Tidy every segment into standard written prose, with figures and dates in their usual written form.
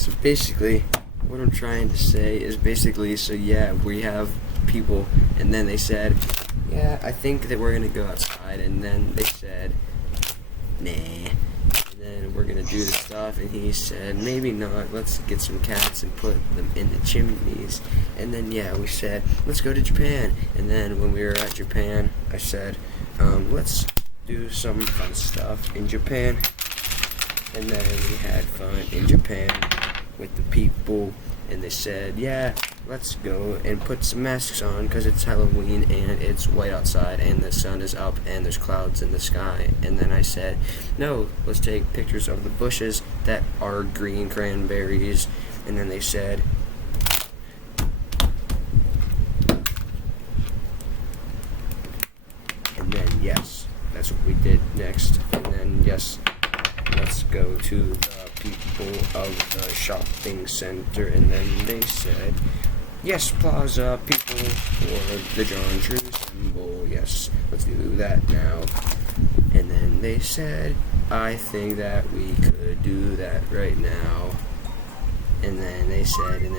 So basically, what I'm trying to say is basically, so yeah, we have people, and then they said, yeah, I think that we're gonna go outside, and then they said, nah, and then we're gonna do the stuff, and he said, maybe not, let's get some cats and put them in the chimneys, and then yeah, we said, let's go to Japan, and then when we were at Japan, I said, let's do some fun stuff in Japan, and then we had fun in Japan with the people, and they said, yeah, let's go and put some masks on because it's Halloween and it's white outside and the sun is up and there's clouds in the sky. And then I said, no, let's take pictures of the bushes that are green cranberries. And then they said, and then yes, that's what we did next. And then yes, let's go to the people of the shopping center, and then they said, yes, plaza people for the John True symbol, yes, let's do that now. And then they said, I think that we could do that right now. And then they said, and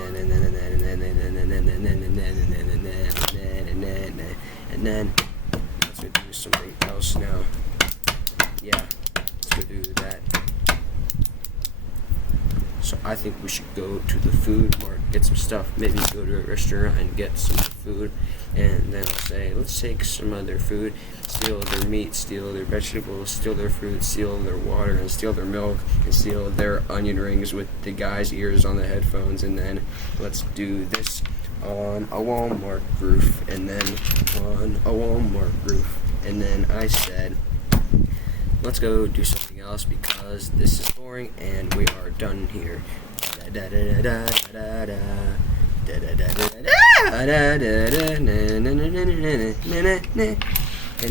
then let's go do something else now. Yeah, let's go do that. So I think we should go to the food mart, get some stuff, maybe go to a restaurant and get some food, and then I'll say, let's take some of their food, steal their meat, steal their vegetables, steal their fruit, steal their water, and steal their milk, and steal their onion rings with the guy's ears on the headphones, and then let's do this on a Walmart roof, and then on a Walmart roof, and then I said, let's go do something else because this is boring and we are done here. And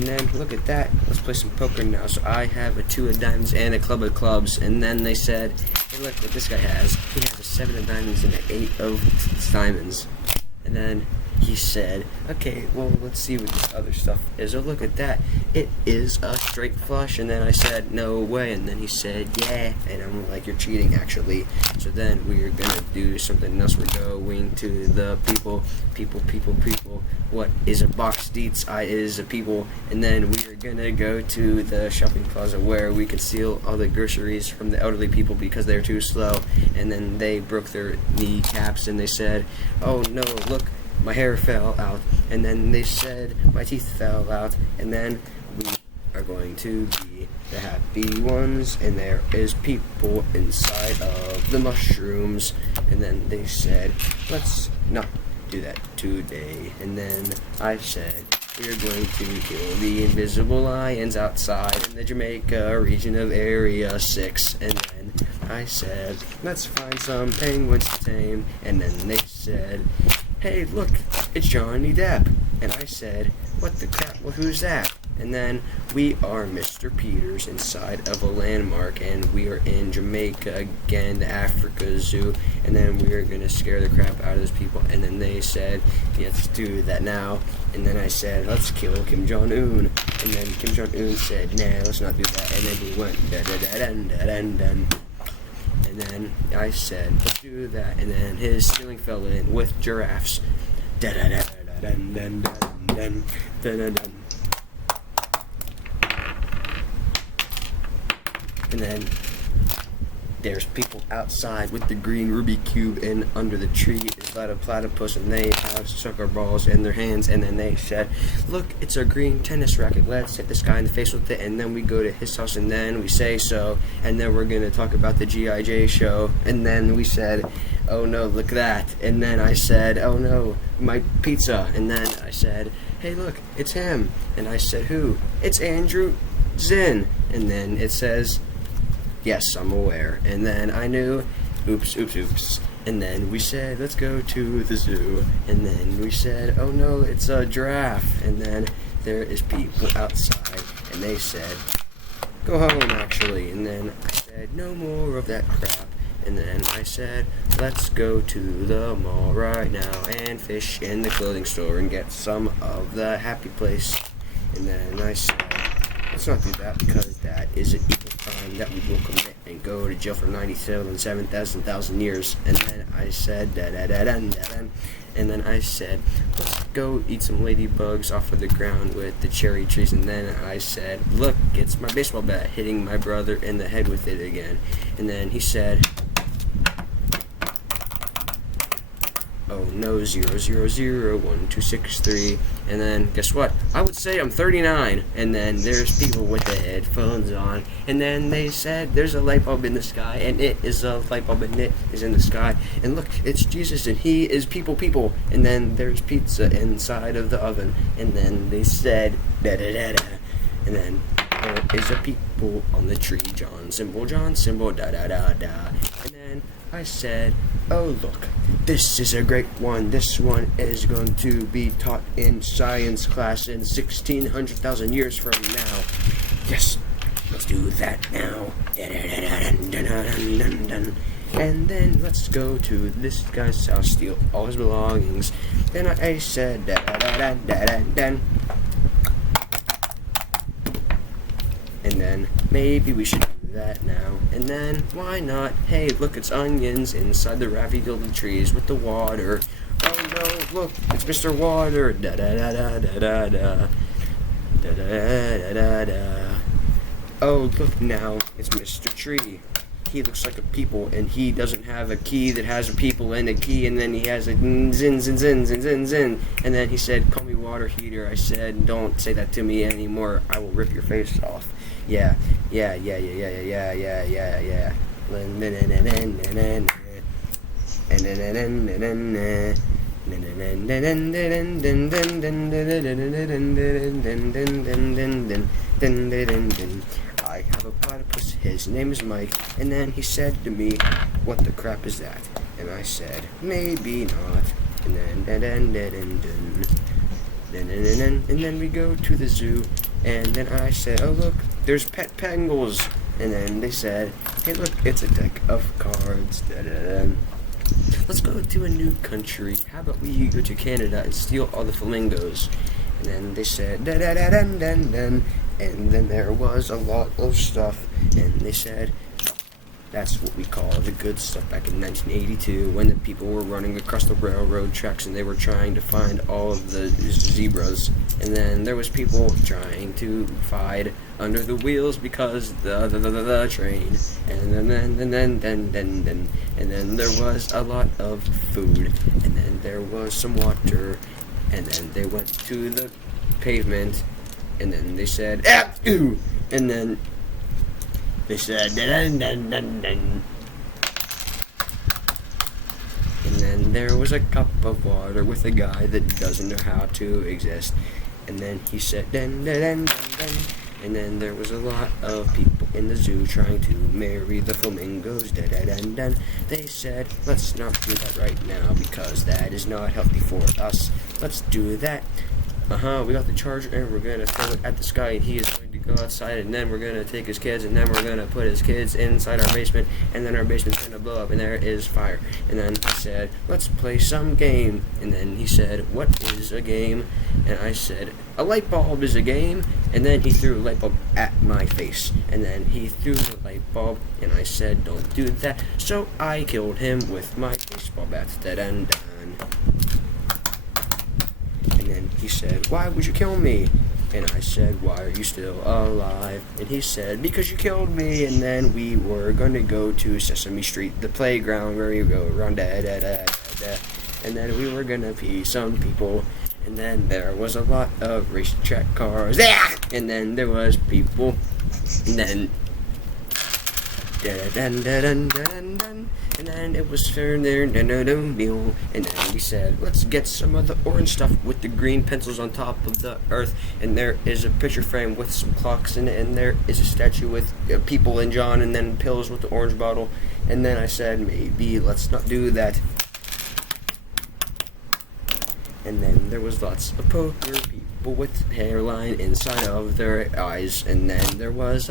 then look at that. Let's play some poker now. So I have a 2 of diamonds and a club of clubs. And then they said, hey, look what this guy has. He has a 7 of diamonds and an 8 of diamonds. And then he said, okay, well, let's see what this other stuff is. Oh, look at that. It is a straight flush. And then I said, no way. And then he said, yeah. And I'm like, you're cheating, actually. So then we are going to do something else. We're going to the people. What is a box deets? I is a people. And then we are going to go to the shopping plaza where we can steal all the groceries from the elderly people because they're too slow. And then they broke their kneecaps and they said, oh, no, look. My hair fell out, and then they said my teeth fell out, and then we are going to be the happy ones, and there is people inside of the mushrooms, and then they said, let's not do that today, and then I said, we are going to kill the invisible lions outside in the Jamaica region of Area 6, and then I said, let's find some penguins to tame, and then they said, hey, look, it's Johnny Depp. And I said, what the crap, well, who's that? And then we are Mr. Peters inside of a landmark, and we are in Jamaica again, the Africa Zoo, and then we are going to scare the crap out of those people. And then they said, yeah, let's do that now. And then I said, let's kill Kim Jong-un. And then Kim Jong-un said, nah, let's not do that. And then he went, da-da-da-dun-da-dun-dun. And then I said, let's do that. And then his ceiling fell in with giraffes. Da-da-da-da-dun-dun-dun-dun. Da-da-dun. And then there's people outside with the green Ruby cube, and under the tree is a platypus, and they have soccer balls in their hands. And then they said, look, it's a green tennis racket, let's hit this guy in the face with it. And then we go to his house, and then we say so, and then we're going to talk about the G.I. show. And then we said, oh no, look at that. And then I said, oh no, my pizza. And then I said, hey look, it's him. And I said, who? It's Andrew Zinn. And then it says, yes, I'm aware. And then I knew, oops. And then we said, let's go to the zoo. And then we said, oh no, it's a giraffe. And then there is people outside, and they said, go home, actually. And then I said, no more of that crap. And then I said, let's go to the mall right now and fish in the clothing store and get some of the happy place. And then I said, let's not do that because that is an equal crime that we will commit and go to jail for 97,000 years. And then I said, da-da-da-dun-da-dun. And then I said, let's go eat some ladybugs off of the ground with the cherry trees. And then I said, look, it's my baseball bat, hitting my brother in the head with it again. And then he said, oh no, 0001263. And then guess what? I would say I'm 39. And then there's people with the headphones on. And then they said there's a light bulb in the sky, and it is a light bulb, and it is in the sky. And look, it's Jesus, and he is people. And then there's pizza inside of the oven. And then they said da da da da. And then there is a people on the tree. John symbol, da da da da. And then I said, oh look, this is a great one. This one is going to be taught in science class in 1,600,000 years from now. Yes, let's do that now. And then let's go to this guy's house, steal all his belongings. Then I said, and then maybe we should do that now. And then why not? Hey, look, it's onions inside the ravioli trees with the water. Oh no, look, it's Mr. Water. Da da da da da da da da da da da. Oh, look now, it's Mr. Tree. He looks like a people, and he doesn't have a key that has a people and a key, and then he has a zin zin zin zin zin zin. And then he said, call me water heater. I said, don't say that to me anymore. I will rip your face off. Yeah. I have a platypus, his name is Mike, and then he said to me, what the crap is that? And I said, maybe not. And then we go to the zoo, and then I said, oh look, there's pet pangolins. And then they said, hey look, it's a deck of cards. Let's go to a new country. How about we go to Canada and steal all the flamingos? And then they said, and then there was a lot of stuff, and they said, that's what we call the good stuff. Back in 1982, when the people were running across the railroad tracks and they were trying to find all of the zebras, and then there was people trying to hide under the wheels because the train, and then there was a lot of food, and then there was some water, and then they went to the pavement, and then they said, ah, ooh, and then they said, and then there was a cup of water with a guy that doesn't know how to exist, and then he said, and then there was a lot of people in the zoo trying to marry the flamingos, They said, let's not do that right now because that is not healthy for us. Let's do that. We got the charger, and we're gonna throw it at the sky, and he is going to go outside, and then we're gonna take his kids, and then we're gonna put his kids inside our basement, and then our basement's gonna blow up, and there is fire. And then I said, let's play some game. And then he said, what is a game? And I said, a light bulb is a game. And then he threw a light bulb at my face, and then he threw the light bulb, and I said, don't do that. So I killed him with my baseball bat. And then he said, why would you kill me? And I said, why are you still alive? And he said, because you killed me. And then we were going to go to Sesame Street, the playground where you go around, and then we were going to pee some people. And then there was a lot of racetrack cars. And then there was people. And then and then it was and then we said, let's get some of the orange stuff with the green pencils on top of the earth, and there is a picture frame with some clocks in it, and there is a statue with people and John, and then pills with the orange bottle. And then I said, maybe let's not do that. And then there was lots of poker people with hairline inside of their eyes, and then there was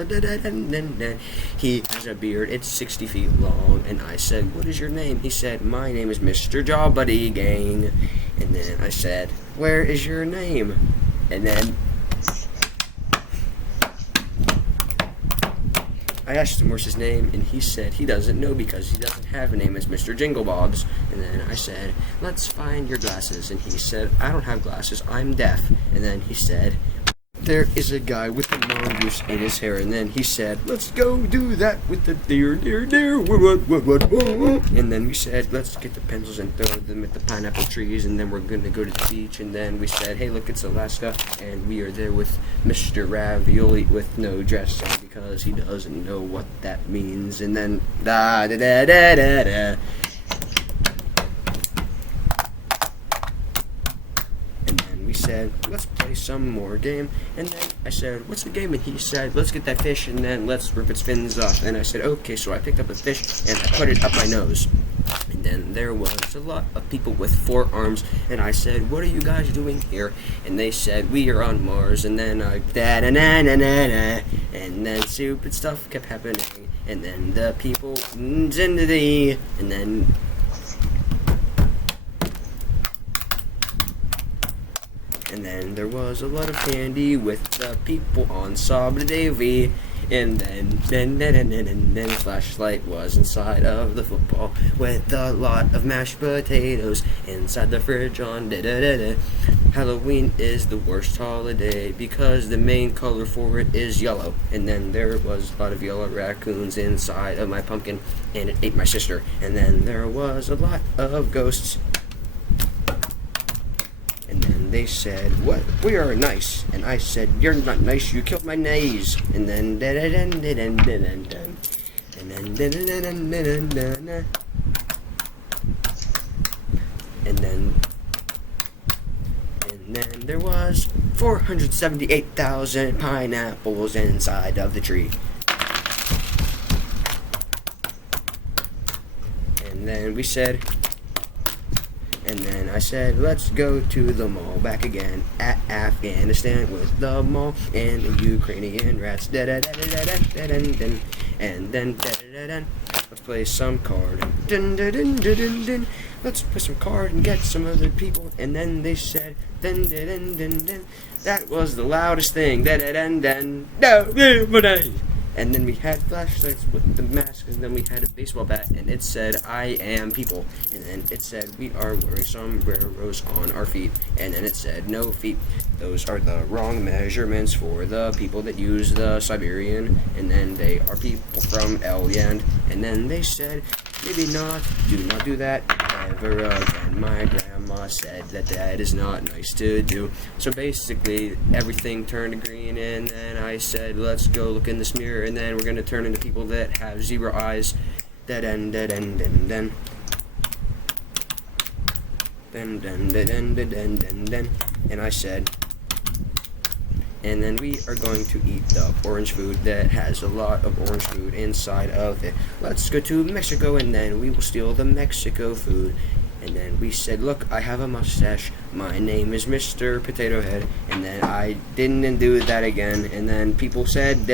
he has a beard, it's 60 feet long, and I said, what is your name? He said, my name is Mr. Jawbuddy Gang. And then I said, where is your name? And then I asked him where's his name, and he said he doesn't know because he doesn't have a name as Mr. Jinglebobs. And then I said, let's find your glasses. And he said, I don't have glasses, I'm deaf. And then he said, there is a guy with a mongoose in his hair. And then he said, let's go do that with the deer. And then we said, let's get the pencils and throw them at the pineapple trees, and then we're going to go to the beach. And then we said, hey, look, it's Alaska, and we are there with Mr. Ravioli with no dress on because he doesn't know what that means. And then da da da da da da. We said, let's play some more game. And then I said, what's the game? And he said, let's get that fish and then let's rip its fins off. And I said, okay. So I picked up a fish and I put it up my nose. And then there was a lot of people with 4 arms. And I said, what are you guys doing here? And they said, we are on Mars. And then da-da-na-na-na-na. And then stupid stuff kept happening. And then the people and then there was a lot of candy with the people on Sabra Davy. And then flashlight was inside of the football with a lot of mashed potatoes inside the fridge on da-da-da-da. Halloween is the worst holiday because the main color for it is yellow. And then there was a lot of yellow raccoons inside of my pumpkin, and it ate my sister. And then there was a lot of ghosts. And then they said, what? We are nice. And I said, you're not nice, you killed my nose. And then there was 478,000 pineapples inside of the tree. And then we said, and then I said, let's go to the mall back again at Afghanistan with the mall and the Ukrainian rats. And then let's play some card. Let's play some card and get some other people. And then they said, that was the loudest thing. And then we had flashlights with the masks, and then we had a baseball bat, and it said, I am people. And then it said, we are wearing sombreros on our feet. And then it said, no feet. Those are the wrong measurements for the people that use the Siberian. And then they are people from Elyand. And then they said, maybe not, do not do that ever again. My grandma said that that is not nice to do. So basically, everything turned green, and then I said, let's go look in this mirror, and then we're going to turn into people that have zebra eyes. And I said, and then we are going to eat the orange food that has a lot of orange food inside of it. Let's go to Mexico, and then we will steal the Mexico food. And then we said, look, I have a mustache. My name is Mr. Potato Head. And then I didn't do that again. And then people said,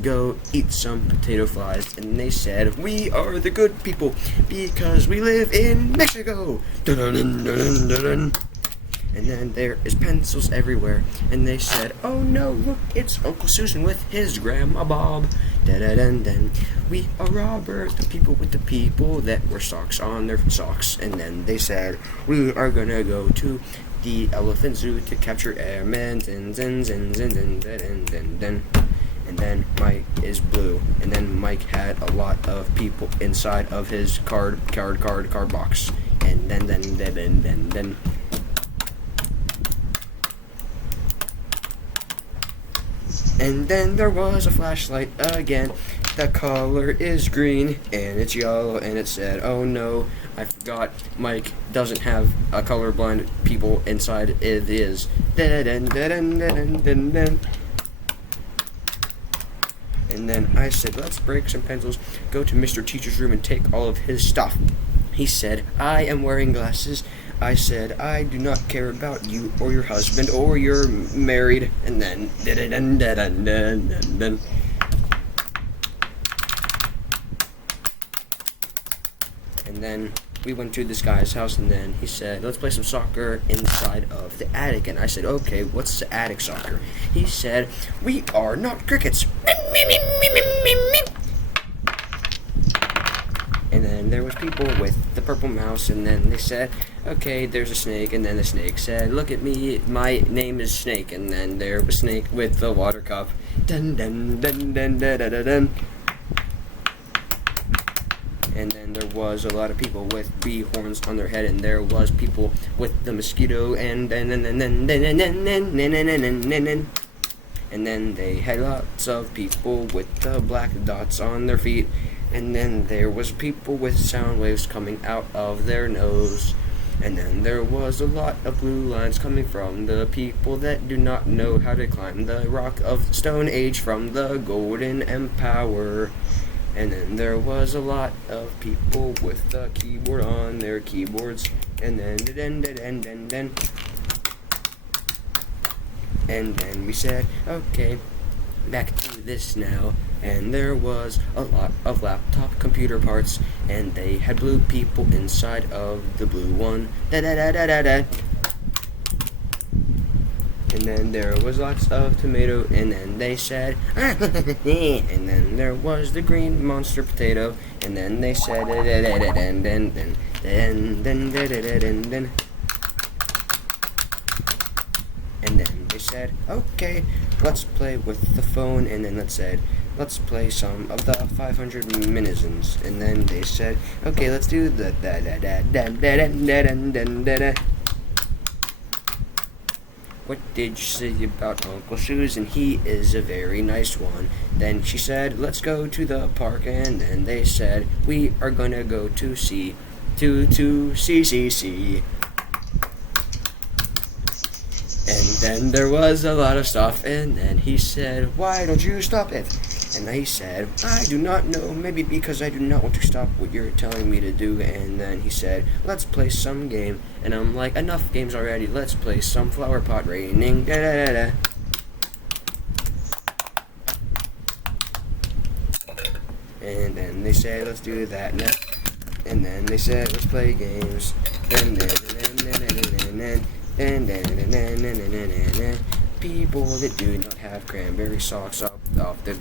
go eat some potato flies. And they said, we are the good people because we live in Mexico. And then there is pencils everywhere. And they said, oh no, look, it's Uncle Susan with his Grandma Bob. We are Robert, the people with the people that wear socks on their socks. And then they said, we are gonna go to the elephant zoo to capture airmen. And then Mike is blue. And then Mike had a lot of people inside of his card box. And then and then there was a flashlight again. The color is green and it's yellow, and it said, oh no, I forgot Mike doesn't have a colorblind people inside of his. And then I said, let's break some pencils, go to Mr. Teacher's room and take all of his stuff. He said, I am wearing glasses. I said, I do not care about you or your husband or you're married. And then we went to this guy's house, and then he said, let's play some soccer inside of the attic. And I said, okay, what's the attic soccer? He said, we are not crickets. And then there was people with the purple mouse, and then they said, okay, there's a snake. And then the snake said, look at me, my name is Snake. And then there was Snake with the water cup. Dun dun dun dun dun dun dun dun. And then there was a lot of people with bee horns on their head, and there was people with the mosquito, and then they had lots of people with the black dots on their feet, and then there was people with sound waves coming out of their nose, and then there was a lot of blue lines coming from the people that do not know how to climb the rock of Stone Age from the Golden Empire. And then there was a lot of people with the keyboard on their keyboards, and then and then we said, okay, back to this now. And there was a lot of laptop computer parts, and they had blue people inside of the blue one. And then there was lots of tomato, and then they said, and then there was the green monster potato, and then they said, and then they said, okay, let's play with the phone. And then let's play some of the 500 Minizens. And then they said, okay, let's do the what did you say about Uncle Susan? He is a very nice one. Then she said, let's go to the park. And then they said, we are gonna go to see CCC. And then there was a lot of stuff, and then he said, why don't you stop it? And he said, I do not know, maybe because I do not want to stop what you're telling me to do. And then he said, let's play some game. And I'm like, enough games already, let's play some flower pot raining. Da da da da. And then they said, let's do that now. And then they said, let's play games. People that do not have cranberry socks up off the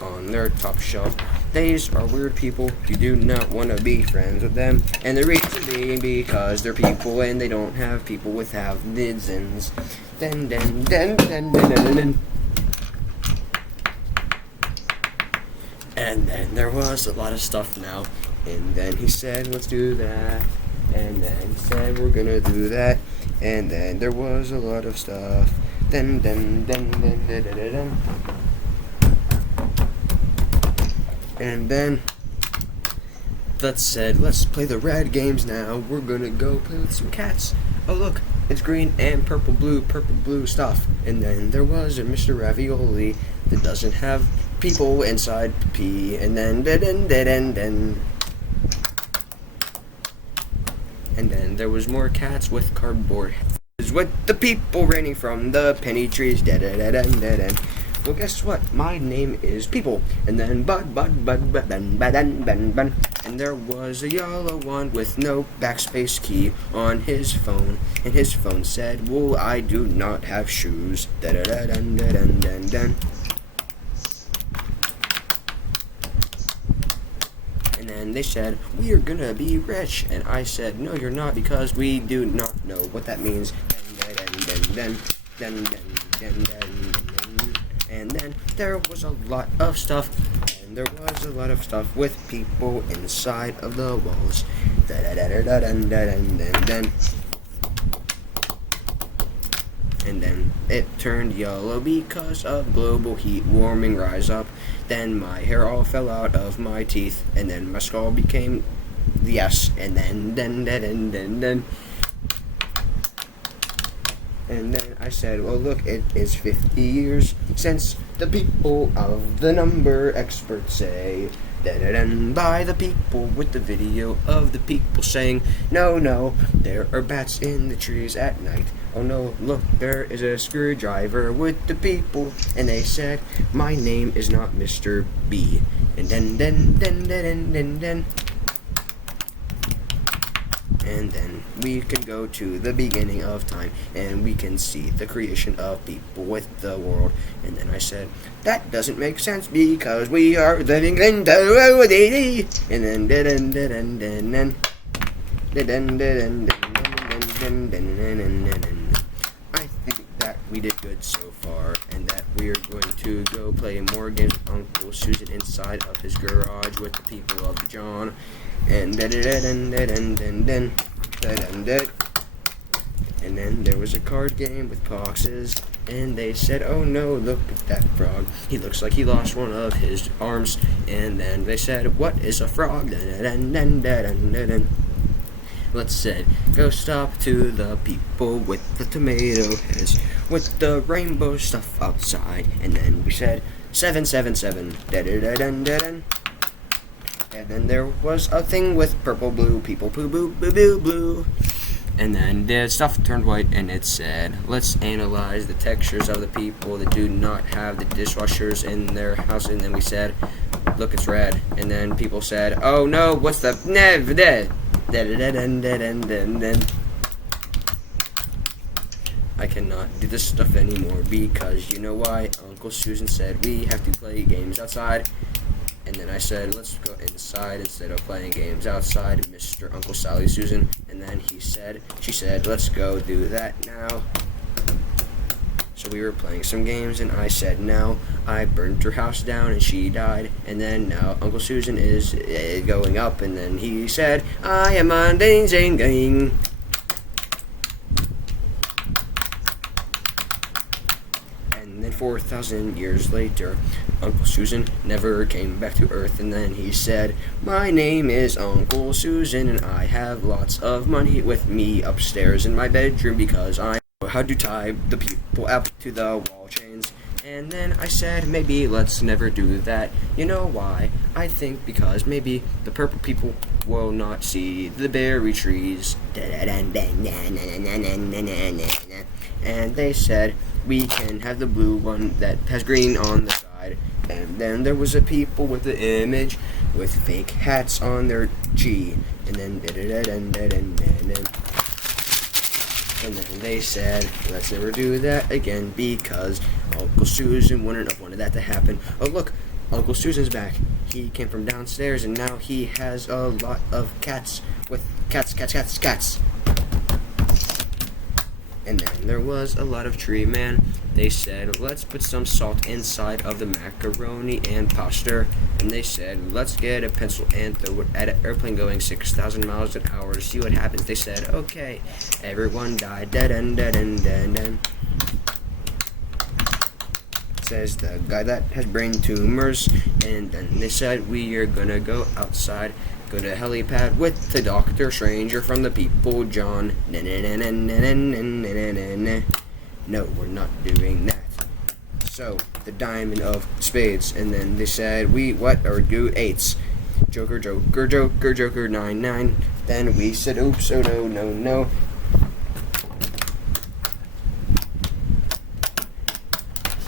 on their top shelf. These are weird people. You do not want to be friends with them. And the reason being because they're people and they don't have people with have nidzens. And then there was a lot of stuff now. And then he said, let's do that. And then he said, we're gonna do that. And then there was a lot of stuff. And then that said, let's play the red games now. We're gonna go play with some cats. Oh look, it's green and purple blue stuff. And then there was a Mr. Ravioli that doesn't have people inside P. And then and then there was more cats with cardboard heads with the people raining from the penny trees. Well, guess what? My name is People. And then bud. And there was a yellow one with no backspace key on his phone. And his phone said, well, I do not have shoes. And then they said, we are gonna be rich. And I said, no, you're not, because we do not know what that means. And then there was a lot of stuff. And there was a lot of stuff with people inside of the walls. And then it turned yellow because of global heat warming rise up. Then my hair all fell out of my teeth, and then my skull became the S. And then I said, well, look, it is 50 years since the people of the number experts say, by the people with the video of the people saying, no, there are bats in the trees at night. Oh no, look, there is a screwdriver with the people. And they said, my name is not Mr. B. And then. and then we can go to the beginning of time, and we can see the creation of people with the world. And then I said, that doesn't make sense because we are living in the and then I think that we did good so far, and that we are going to go play more games with Uncle Susan inside of his garage with the people of John. And then there was a card game with boxes, and they said, oh no, look at that frog. He looks like he lost one of his arms. And then they said, what is a frog? Let's say, go stop to the people with the tomato heads, with the rainbow stuff outside. And then we said, 777, da-da-da-dun-da-dun. And then there was a thing with purple, blue, people, poo, boo, boo, boo, blue. And then the stuff turned white, and it said, let's analyze the textures of the people that do not have the dishwashers in their house. And then we said, look, it's red. And then people said, oh no, what's the I cannot do this stuff anymore because you know why? Uncle Susan said we have to play games outside. And then I said, let's go inside instead of playing games outside, Mr. Uncle Sally Susan. And then she said, let's go do that now. So we were playing some games, and I said, now I burnt her house down and she died. And then now Uncle Susan is going up, and then he said, I am on ding ding ding. And then 4,000 years later, Uncle Susan never came back to Earth, and then he said, my name is Uncle Susan, and I have lots of money with me upstairs in my bedroom because I know how to tie the people up to the wall chains. And then I said, maybe let's never do that. You know why? I think because maybe the purple people will not see the berry trees. And they said, we can have the blue one that has green on the side. And then there was a people with the image with fake hats on their G. And then they said, let's never do that again because Uncle Susan wouldn't have wanted that to happen. Oh look, Uncle Susan's back. He came from downstairs, and now he has a lot of cats with cats. And then there was a lot of tree man. They said, let's put some salt inside of the macaroni and pasta. And they said, let's get a pencil and throw it at an airplane going 6,000 miles an hour to see what happens. They said, okay. Everyone died. Says the guy that has brain tumors. And then they said, we are gonna go outside, go to helipad with the Doctor Stranger from the people, John. No, we're not doing that. So, the diamond of spades. And then they said, we do eights. Joker, 9. Then we said, oops, oh no.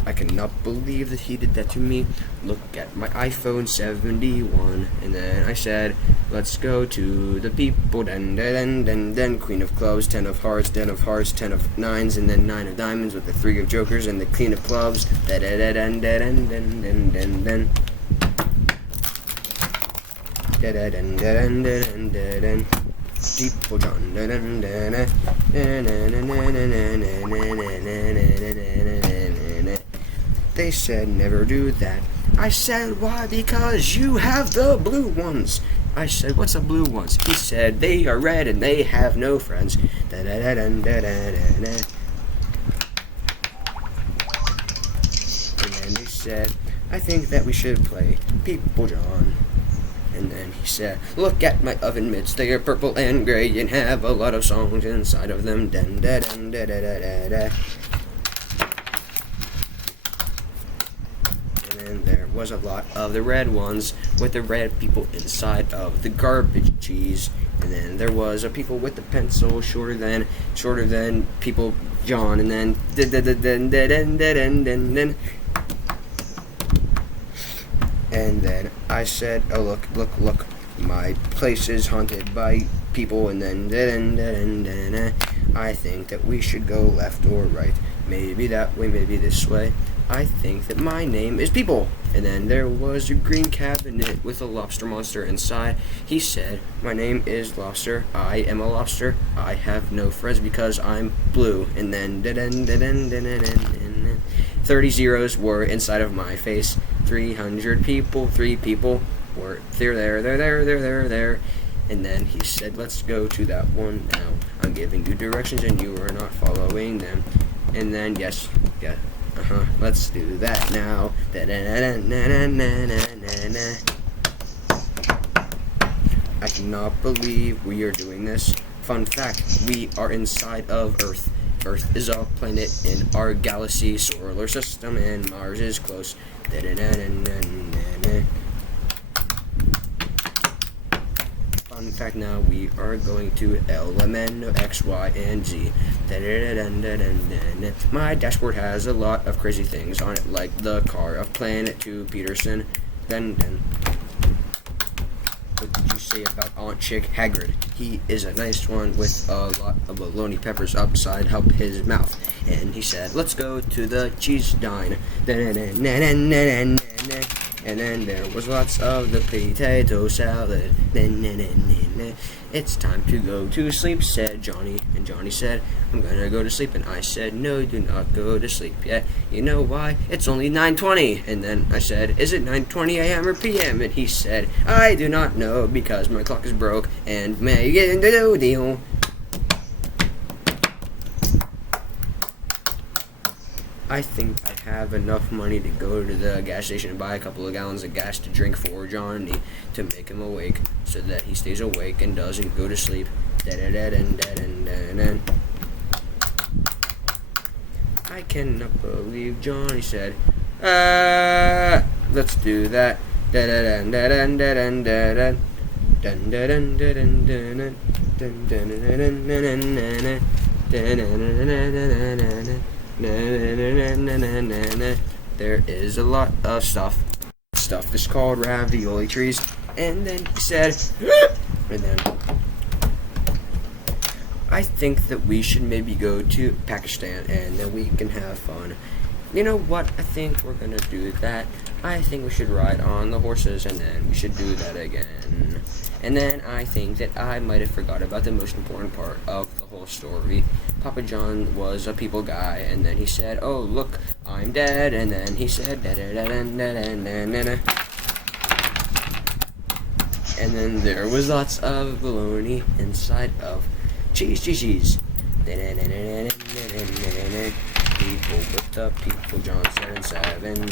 I cannot believe that he did that to me. Look at my iPhone 71. And then I said, let's go to the people. Then Queen of Clubs, 10 of Hearts, 10 of Hearts, 10 of Nines, and then 9 of Diamonds with the 3 of Jokers and the Queen of Clubs. People John. They said, never do that. I said, why? Because you have the blue ones. I said, what's the blue ones? He said, they are red and they have no friends. And then he said, I think that we should play People John. And then he said, look at my oven mitts, they are purple and gray and have a lot of songs inside of them. And there was a lot of the red ones with the red people inside of the garbage cheese. And then there was a people with the pencil shorter than people John. And then and then I said, oh look, my place is haunted by people, and then I think that we should go left or right. Maybe that way, maybe this way. I think that my name is People. And then there was a green cabinet with a lobster monster inside. He said, my name is Lobster. I am a lobster. I have no friends because I'm blue. And then 30 zeros were inside of my face. 300 people, 3 people were there. And then he said, let's go to that one now. I'm giving you directions and you are not following them. And then, yes, yeah. Let's do that now. I cannot believe we are doing this. Fun fact, we are inside of Earth. Earth is a planet in our galaxy, solar system, and Mars is close. Fun fact now, we are going to L-M-N, X, Y, and Z. My dashboard has a lot of crazy things on it, like the car of Planet 2 Peterson. What did you say about Aunt Chick Hagrid? He is a nice one with a lot of bologna peppers upside help his mouth. And he said, let's go to the cheese dine. And then there was lots of the potato salad. It's time to go to sleep, said Johnny. And Johnny said, I'm gonna go to sleep. And I said, no, do not go to sleep yet. You know why? It's only 9:20. And then I said, is it 9:20 a.m. or p.m.? And he said, I do not know because my clock is broke. And may get into the deal. I think I have enough money to go to the gas station and buy a couple of gallons of gas to drink for Johnny to make him awake so that he stays awake and doesn't go to sleep. I cannot believe Johnny said, let's do that. There is a lot of stuff. Stuff is called ravioli trees. And then he said, and then I think that we should maybe go to Pakistan and then we can have fun. You know what? I think we're gonna do that. I think we should ride on the horses and then we should do that again. And then I think that I might have forgot about the most important part of the whole story. Papa John was a people guy, and then he said, oh, look, I'm dead. And then he said, and then there was lots of bologna inside of cheese. People with the people, John 7.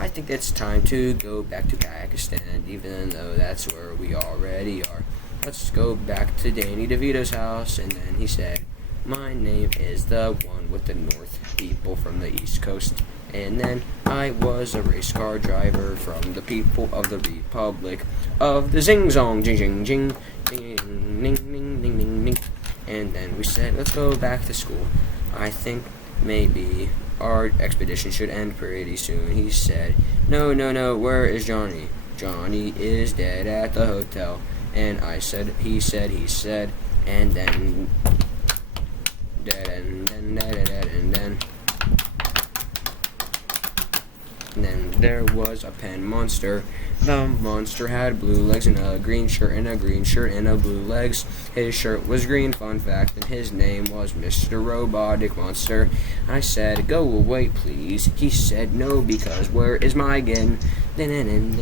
I think it's time to go back to Pakistan, even though that's where we already are. Let's go back to Danny DeVito's house, and then he said, my name is the one with the north, people from the East Coast. And then I was a race car driver from the people of the Republic of the Zing-Zong, Jing-Jing-Jing, ding-ding-ding-ding-ding-ding. And then we said, let's go back to school. I think maybe our expedition should end pretty soon. He said, no, where is Johnny? Johnny is dead at the hotel. And I said, he said, and then there was a pen monster. The monster had blue legs and a green shirt and a green shirt and a blue legs. His shirt was green, fun fact, and his name was Mr. Robotic Monster. I said, go away, please. He said, no, because where is my gun? And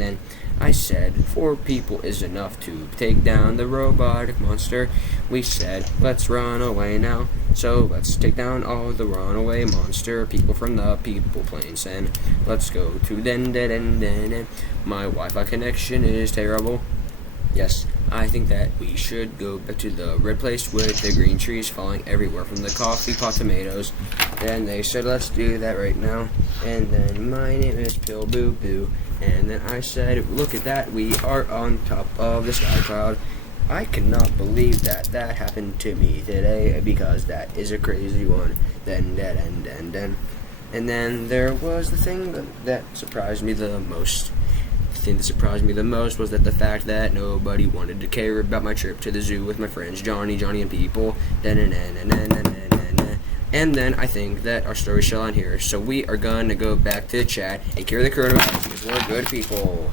then I said, 4 people is enough to take down the robotic monster. We said, let's run away now. So let's take down all the runaway monster people from the people planes, and let's go to My Wi-Fi connection is terrible. Yes, I think that we should go back to the red place with the green trees falling everywhere from the coffee pot tomatoes. And they said, let's do that right now. And then my name is Pill Boo Boo. And then I said, look at that, we are on top of the sky cloud. I cannot believe that happened to me today because that is a crazy one. Then And then there was the thing that surprised me the most. The thing that surprised me the most was that the fact that nobody wanted to care about my trip to the zoo with my friends Johnny and people. And then I think that our story shall end here. So we are going to go back to the chat and carry the coronavirus because we're good people.